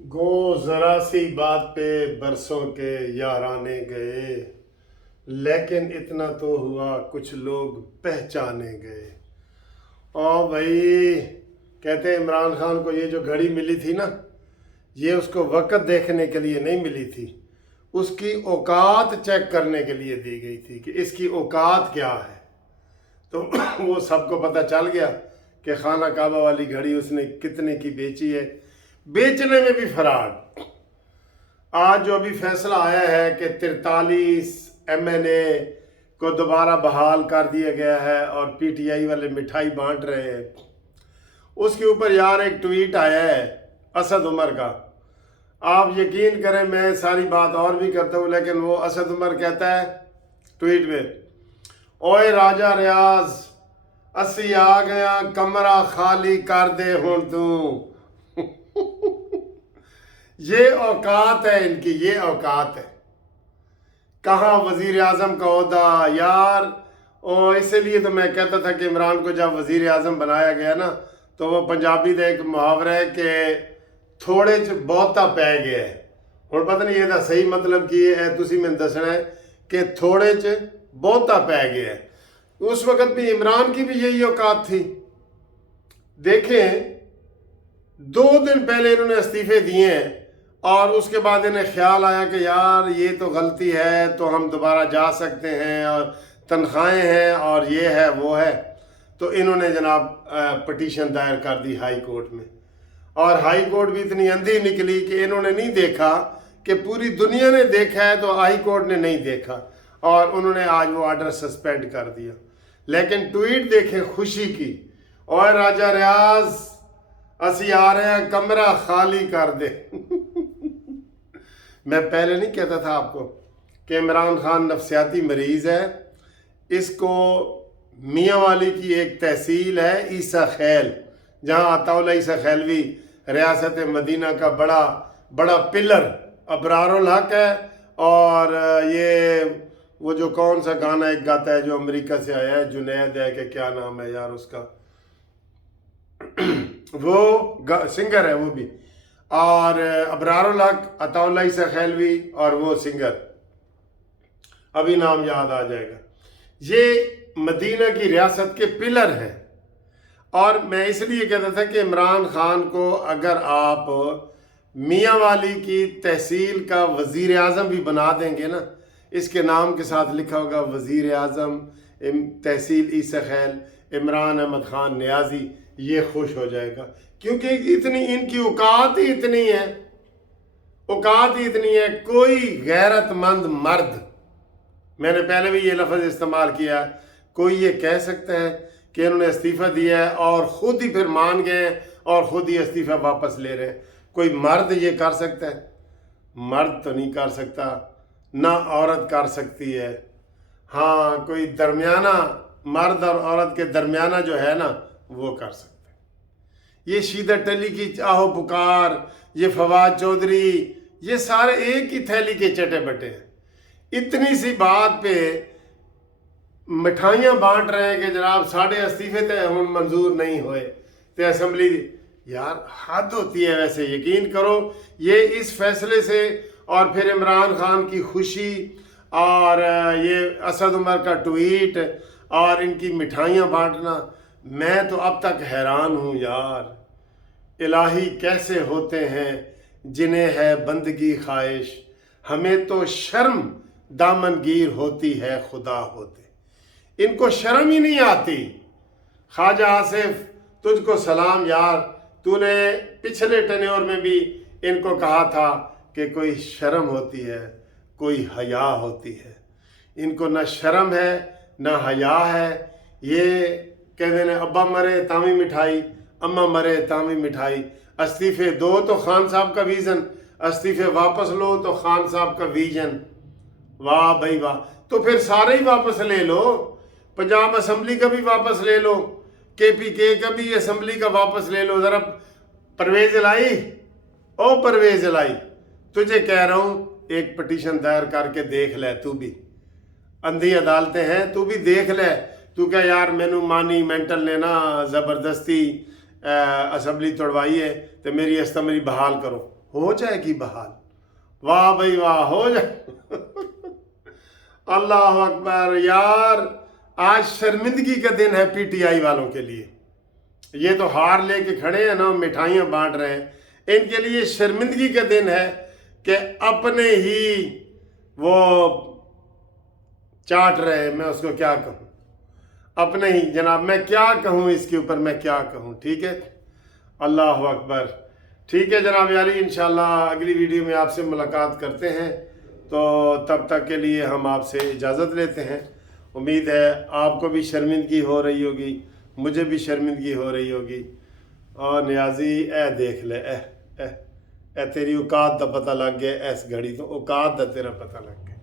गो जरा सी बात पे बरसों के याराने गए, लेकिन इतना तो हुआ कुछ लोग पहचाने गए। और भाई, कहते हैं इमरान खान को ये जो घड़ी मिली थी ना, ये उसको वक़्त देखने के लिए नहीं मिली थी, उसकी औकात चेक करने के लिए दी गई थी कि इसकी औकात क्या है। तो वो सबको पता चल गया कि खाना काबा वाली घड़ी उसने कितने की बेची है, बेचने में भी फराड। आज जो अभी फैसला आया है कि 43 MNA को दोबारा बहाल कर दिया गया है और PTI वाले मिठाई बांट रहे हैं, उसके ऊपर यार एक ट्वीट आया है असद उमर का। आप यकीन करें, मैं सारी बात और भी करता हूँ, लेकिन वो असद उमर कहता है ट्वीट में, ओए राजा रियाज असी आ गया, कमरा खाली कर दे हुण तू। ये औकात है इनकी, ये औकात है। कहाँ वजीर आजम का ओहदा यार। और इसलिए तो मैं कहता था कि इमरान को जब वजीर आजम बनाया गया ना, तो वो पंजाबी का एक मुहावरा है कि थोड़े च बहुता पै गया है। हुण पता नहीं ये सही मतलब की है, तुसी मैंने दसना है कि थोड़े च बहुता पै गया है। उस वक्त भी इमरान की भी यही औकात थी। देखें, 2 दिन पहले इन्होंने इस्तीफे दिए हैं और उसके बाद इन्हें ख्याल आया कि यार ये तो गलती है, तो हम दोबारा जा सकते हैं और तनख्वाहें हैं और ये है वो है। तो इन्होंने जनाब पटिशन दायर कर दी हाई कोर्ट में, और हाई कोर्ट भी इतनी अंधी निकली कि इन्होंने नहीं देखा कि पूरी दुनिया ने देखा है, तो हाई कोर्ट ने नहीं देखा और उन्होंने आज वो ऑर्डर सस्पेंड कर दिया। लेकिन ट्वीट देखें खुशी की, और राजा रियाज असी आ रहे हैं, कमरा खाली कर दे। मैं पहले नहीं कहता था आपको कि इमरान खान नफसियाती मरीज़ है। इसको मियाँ वाली की एक तहसील है ईसा खैल, जहाँ अताउल्ला ईसा खैलवी रियासत मदीना का बड़ा बड़ा पिलर अबरारुल हक है। और ये वो जो कौन सा गाना एक गाता है जो अमेरिका से आया है, जुनैद है कि क्या नाम है यार उसका, वो सिंगर है वो भी। और अबरारुल हक, अताउल्ला ईसा खैलवी और वो सिंगर, अभी नाम याद आ जाएगा। ये मदीना की रियासत के पिलर हैं। और मैं इसलिए कहता था कि इमरान खान को अगर आप मियाँ वाली की तहसील का वज़ीर आज़म भी बना देंगे ना, इसके नाम के साथ लिखा होगा वज़ीर आज़म तहसील ईसा खैल इमरान अहमद खान नियाज़ी, ये खुश हो जाएगा। क्योंकि इतनी इनकी औकात ही इतनी है, औकात ही इतनी है। कोई गैरतमंद मर्द, मैंने पहले भी ये लफ्ज़ इस्तेमाल किया, कोई ये कह सकता है कि इन्होंने इस्तीफ़ा दिया है और ख़ुद ही फिर मान गए और ख़ुद ही इस्तीफ़ा वापस ले रहे हैं? कोई मर्द ये कर सकता है? मर्द तो नहीं कर सकता, ना औरत कर सकती है। हाँ, कोई दरमियाना मर्द और औरत के दरमियाना जो है ना, वो कर सकता है। ये शीदत टली की चाहो पुकार, ये फवाद चौधरी, ये सारे एक ही थैली के चटे बटे हैं। इतनी सी बात पे मिठाइयाँ बांट रहे हैं कि जनाब साढ़े इस्तीफे तो हम मंजूर नहीं हुए, तो असम्बली, यार हद होती है। वैसे यकीन करो, ये इस फैसले से और फिर इमरान खान की खुशी और ये असद उमर का ट्वीट और इनकी मिठाइयाँ बांटना, मैं तो अब तक हैरान हूँ यार। इलाही कैसे होते हैं जिन्हें है बंदगी ख्वाहिश, हमें तो शर्म दामनगीर होती है खुदा होते। इनको शर्म ही नहीं आती। ख्वाजा आसिफ, तुझको सलाम यार, तूने पिछले टेन्योर में भी इनको कहा था कि कोई शर्म होती है, कोई हया होती है। इनको ना शर्म है ना हया है। ये कहते हैं अब्बा मरे तावी मिठाई, अम्मा मरे तावी मिठाई। इस्तीफे दो तो खान साहब का विजन, इस्तीफे वापस लो तो खान साहब का विजन। वाह भाई वाह। तो फिर सारे ही वापस ले लो, पंजाब असम्बली का भी वापस ले लो, KPK का भी असम्बली का वापस ले लो। ज़रा परवेज लाई, ओ परवेज लाई, तुझे कह रहा हूँ एक पटिशन दायर करके देख ले। तू भी अंधी अदालतें हैं, तू भी देख ले। तू क्या यार मैनू मानी मेंटल ने ना ज़बरदस्ती असम्बली तोड़वाई है तो मेरी अस्तमरी बहाल करो, हो जाएगी बहाल। वाह भाई वाह, हो जाए। अल्लाह अकबर। यार आज शर्मिंदगी का दिन है पीटीआई वालों के लिए। ये तो हार लेके खड़े हैं ना, मिठाइयाँ बांट रहे हैं, इनके लिए शर्मिंदगी का दिन है कि अपने ही वो चाट रहे हैं। मैं उसको क्या कहूँ, अपने ही जनाब, मैं क्या कहूँ इसके ऊपर, मैं क्या कहूँ। ठीक है, अल्लाह अकबर। ठीक है जनाब यारी, इंशाल्लाह अगली वीडियो में आपसे मुलाकात करते हैं। तो तब तक के लिए हम आपसे इजाज़त लेते हैं। उम्मीद है आपको भी शर्मिंदगी हो रही होगी, मुझे भी शर्मिंदगी हो रही होगी। और नियाजी ए देख ले, ए तेरी औकात का पता लग गया, इस घड़ी तो औकात का तेरा पता लग गया।